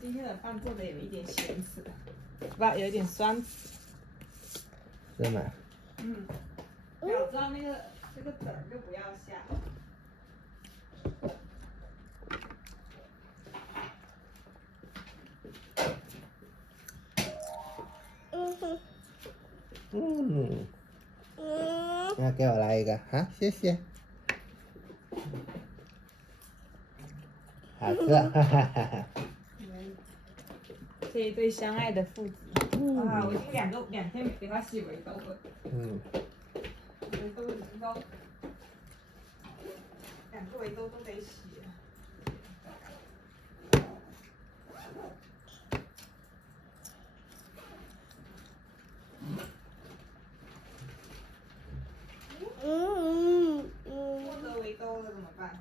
今天的饭做的有一点咸死，不，有一点酸死。是吗？嗯。要知道这个籽儿就不要下。那给我来一个，好，谢谢。好吃，哈哈哈哈。这一对相爱的父子，哇！我已经两天没给他洗围兜了。围兜已经到2个围兜都得洗。获得围兜了怎么办？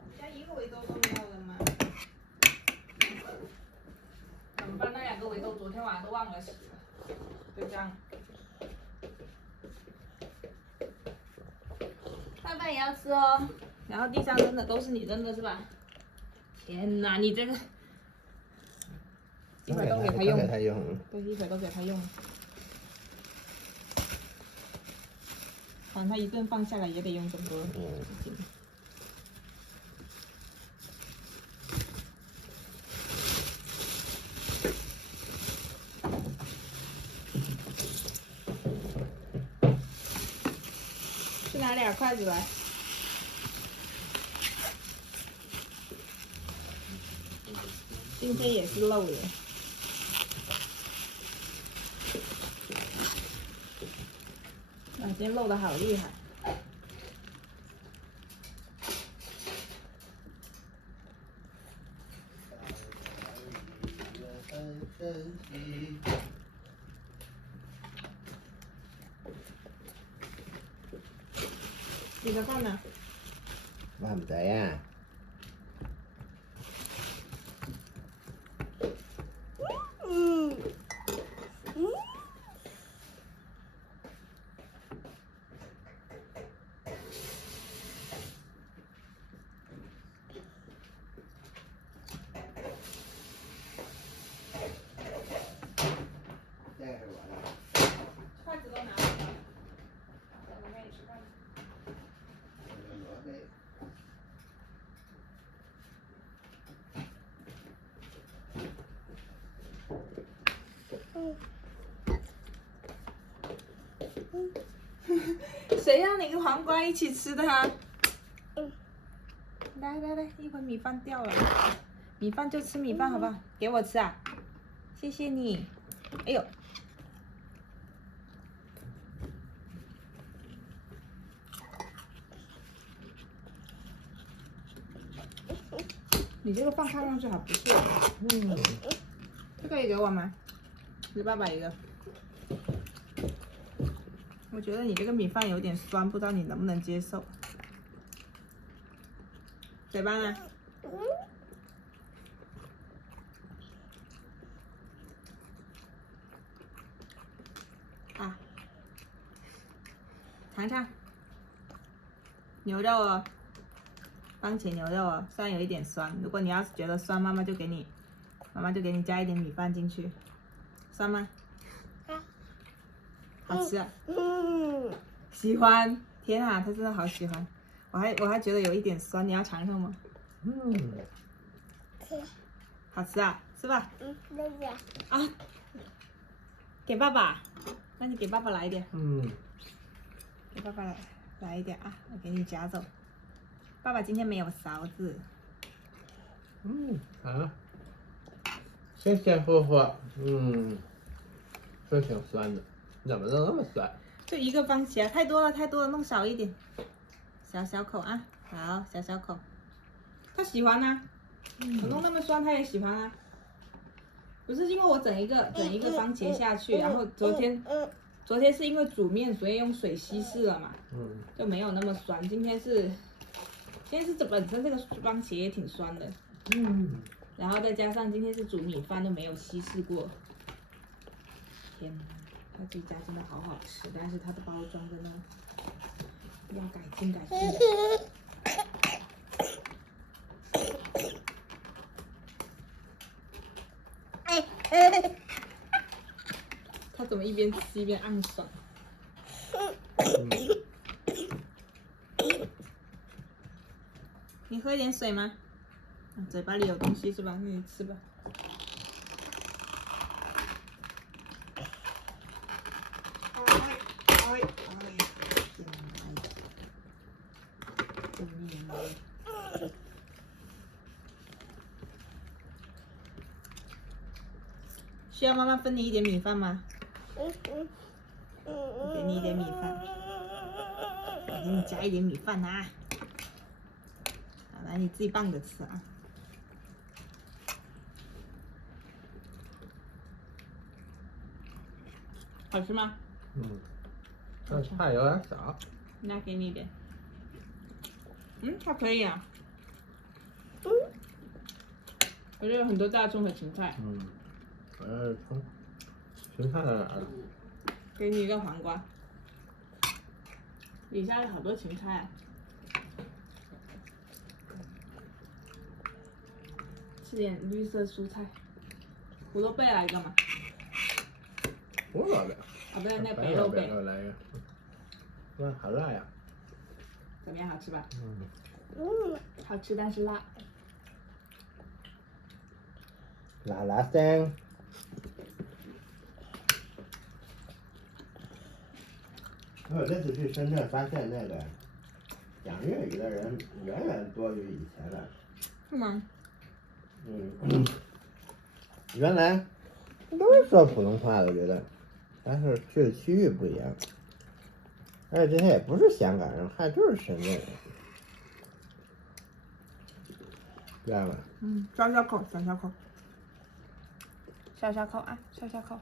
人家1个围兜都没有了吗？怎么办？那2个围兜昨天晚上都忘了洗了，就这样。饭饭也要吃哦。然后地上扔的都是你扔的是吧？天哪，你这个一会儿都给他用，对，一会儿都给他用。反正他一顿饭下来也得用这么多纸巾。去拿2筷子来。今天也是漏的。今天漏的好厉害。你的饭呢？饭唔使啊。筷子都拿来了，我妹吃饭。谁让你跟黄瓜一起吃的啊？来，一会儿米饭掉了，米饭就吃米饭好不好？给我吃啊！谢谢你。哎呦，你这个饭看上去还不错。这个也给我吗？给爸爸一个。我觉得你这个米饭有点酸，不知道你能不能接受。嘴巴呢？啊，尝尝。牛肉哦，番茄牛肉哦，虽然有一点酸，如果你要是觉得酸，妈妈就给你加一点米饭进去。酸吗？好吃啊。喜欢。天啊，他真的好喜欢。我还觉得有一点酸，你要尝尝吗？好吃啊，吃吧。啊，给爸爸，那你给爸爸来一点。给爸爸来一点啊，我给你夹走。爸爸今天没有勺子。好。谢谢霍霍。是挺酸的，怎么能那么酸？就一个番茄，太多了，弄少一点。小口啊，好，小口。他喜欢啊，我弄那么酸，他也喜欢啊。不是因为我整一个番茄下去，然后昨天是因为煮面，所以用水稀释了嘛，就没有那么酸。今天是本身这个番茄也挺酸的，然后再加上今天是煮米饭都没有稀释过。天哪，他这家真的好好吃，但是它的包装真的要改进。一边吃一边暗爽。你喝一点水吗？嘴巴里有东西是吧？那你吃吧。需要妈妈分你一点米饭吗？给你一点米饭，我给你加一点米饭啊。好，来你自己拌着吃啊。好吃吗？这菜有点少。那给你一点。还可以啊。我这有很多大葱和芹菜。芹菜在哪儿？给你一个黄瓜。底下有好多芹菜啊。吃点绿色蔬菜。胡萝卜来一个嘛？胡萝卜。不对，那白肉贝。来一个。哇，好辣呀！怎么样，好吃吧？好吃，但是辣。辣辣声。我这次去深圳发现那个讲粤语的人远远多于以前了。是吗？原来都是说普通话的，我觉得，但是去的区域不一样。而且这些也不是香港人，还就是深圳人，知道吗？小小口，小小口，小小口啊，小小口，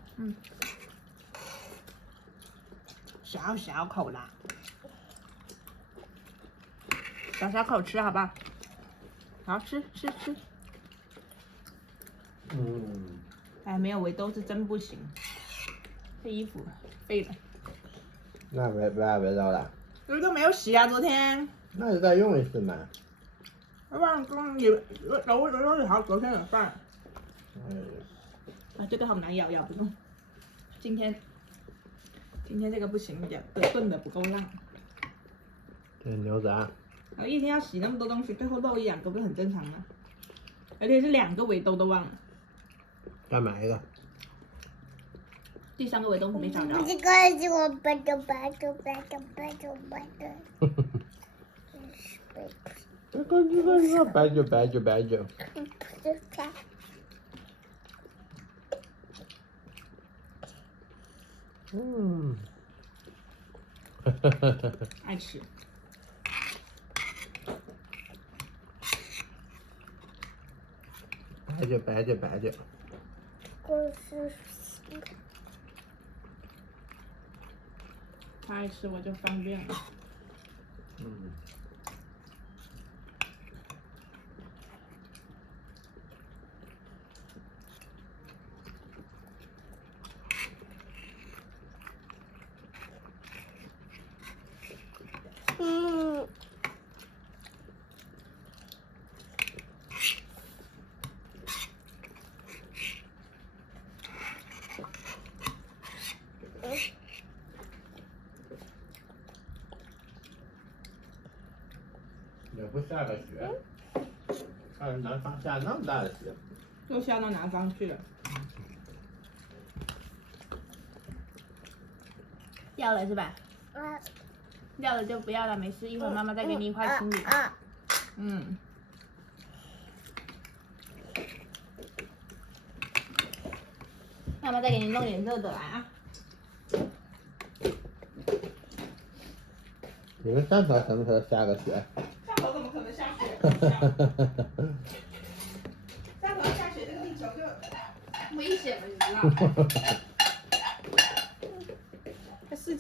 小小口啦，小小口吃好不好？好，吃。哎，没有围兜是真不行，这衣服废了。那不要围兜了。围兜没有洗啊，昨天。那就再用一次嘛。要不然你围兜好，昨天的饭。这个好难咬，咬不动。今天这个不行，炖的不够烂。这牛杂。一天要洗那么多东西，最后漏一两个不是很正常吗？而且是2个围兜都忘了。再买一个。第3个围兜没找着。这个是我白的。这个白酒。爱吃。白酒。他爱吃我就方便了。也不下个雪，看南方下那么大的雪。又下到南方去了。掉了是吧？掉了就不要了，没事，一会儿妈妈再给你一块清理。妈妈再给你弄点热的来啊。你们汕头什么时候下个雪？汕头怎么可能下雪？汕头下雪，这个地球就危险了，你知道吗？这世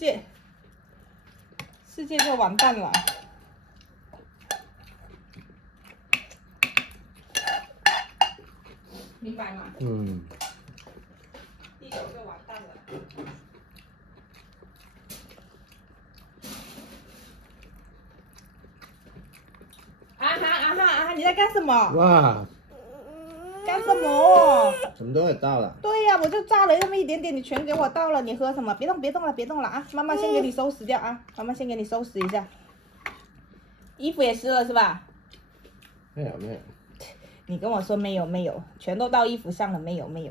界就完蛋了。明白吗？地球就完蛋了。啊哈！你在干什么？哇！干干什么？什么都给倒了。对呀、我就炸了那么一点点，你全给我倒了，你喝什么？别动，别动了，别动了啊！妈妈先给你收拾掉啊，妈妈先给你收拾一下。衣服也湿了是吧？没有没有。你跟我说没有没有，全都到衣服上了，没有没有。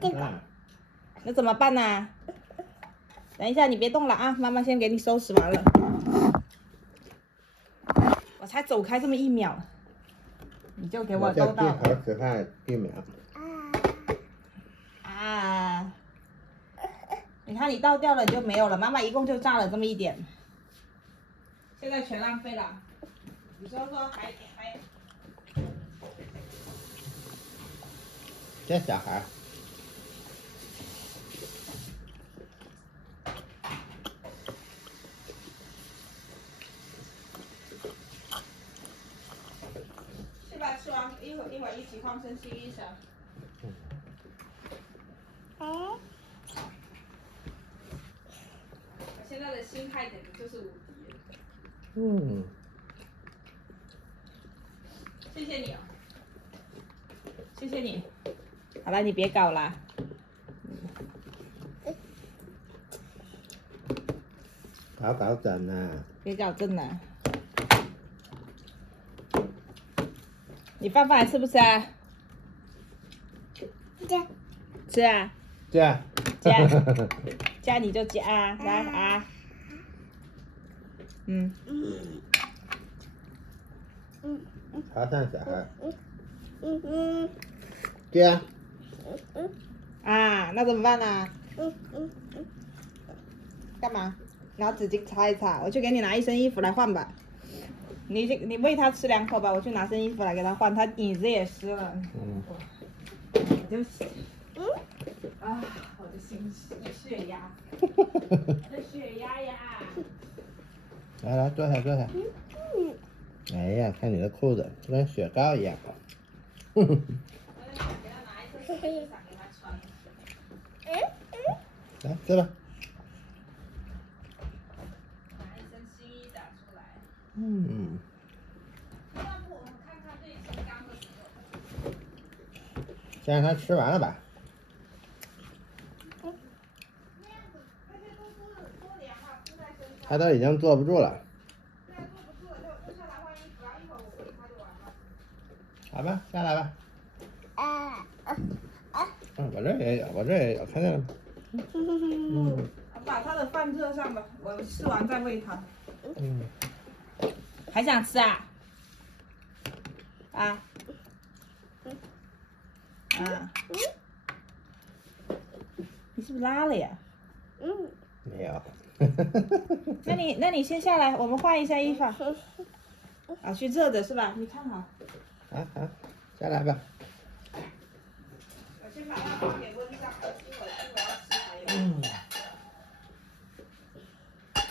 那怎么办呢？等一下，你别动了啊，妈妈先给你收拾完了。我才走开这么1秒，你就给我都倒。在低头吃饭1秒。啊！你看你倒掉了就没有了，妈妈一共就炸了这么一点，现在全浪费了。你说还。这小孩。是吧？吃完一会儿一起换身新衣裳。我现在的心态简直就是无敌。嗯。谢谢你哦，谢谢你。好了，你别搞了。搞整呢。别搞震了。你饭还吃不吃啊？吃啊。加。加你就加啊，来啊。潮汕小孩。加。啊，那怎么办呢？干嘛？拿纸巾擦一擦，我去给你拿一身衣服来换吧。你喂他吃2口吧，我去拿身衣服来给他换，他椅子也湿了。对不起。啊，我的血压，我的血压呀！来，坐下。哎呀，看你的裤子跟雪糕一样。我想给他拿一身新衣裳给他穿。来，吃吧。拿一身新衣裳出来。要不我们看看最近刚的时候。先让他吃完了吧。他都已经坐不住了。好吧，下来吧。我这也有，看见了吗？把他的饭热上吧，我吃完再喂他。还想吃啊？啊？你是不是拉了呀？没有。那你先下来，我们换一下衣服。啊，去热的是吧？你看好。好，下来吧。我先把它放给温上，一会儿。